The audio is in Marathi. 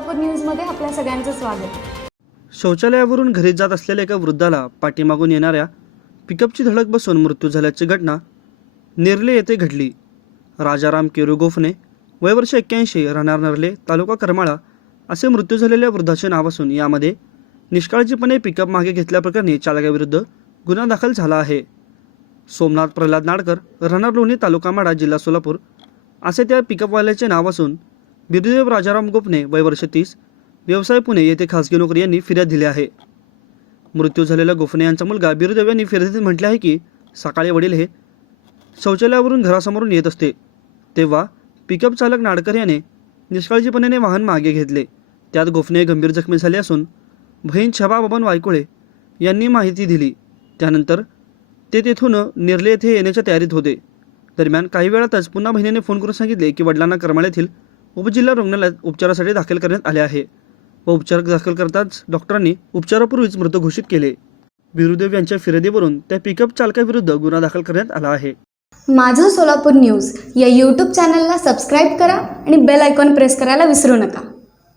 सोलापूर न्यूजमध्ये आपल्या सगळ्यांचं स्वागत। शौचालयावरून घरी जात असलेल्या एका वृद्धाला पाठीमागून येणाऱ्या पिकअपची धडक बसून मृत्यू झाल्याची घटना नेरले येथे घडली। राजाराम केरू गोफणे, वय वर्ष 81, राहणार नरले, तालुका करमाळा असे मृत्यू झालेल्या वृद्धाचे नाव असून यामध्ये निष्काळजीपणे पिकअप मागे घेतल्याप्रकरणी चालकाविरुद्ध गुन्हा दाखल झाला आहे। सोमनाथ प्रल्हाद नाडकर, राहणार लोणी, तालुका माडा, जिल्हा सोलापूर असे त्या पिकअपवाल्याचे नाव असून बिरुदेव राजाराम गोफणे, वय वर्ष 30, व्यवसाय पुणे येथे खासगी नोकरी यांनी फिर्याद दिली आहे। मृत्यू झालेल्या गोफणे यांचा मुलगा बिरुदेव यांनी फिर्यादीत म्हटले आहे की सकाळी वडील हे शौचालयावरून घरासमोरून येत असते तेव्हा पिकअप चालक नाडकर याने निष्काळजीपणे वाहन मागे घेतले। त्यात गोफणे गंभीर जखमी झाले असून बहीण छबा बबन वायकुळे यांनी माहिती दिली। त्यानंतर ते तेथून नेरले येथे येण्याच्या तयारीत होते। दरम्यान काही वेळातच पुन्हा बहिणीने फोन करून सांगितले की वडिलांना करमाळ येथील उपजिल्हा रुग्णालयात उपचारासाठी दाखल करण्यात आले आहे व उपचार दाखल करताच डॉक्टरांनी उपचारापूर्वीच मृत घोषित केले। बिरुदेव यांच्या फिर्यादीवरून त्या पिकअप चालकाविरुद्ध गुन्हा दाखल करण्यात आला आहे। माझं सोलापूर न्यूज या यूट्यूब चॅनलला सबस्क्राईब करा आणि बेल आयकॉन प्रेस करायला विसरू नका।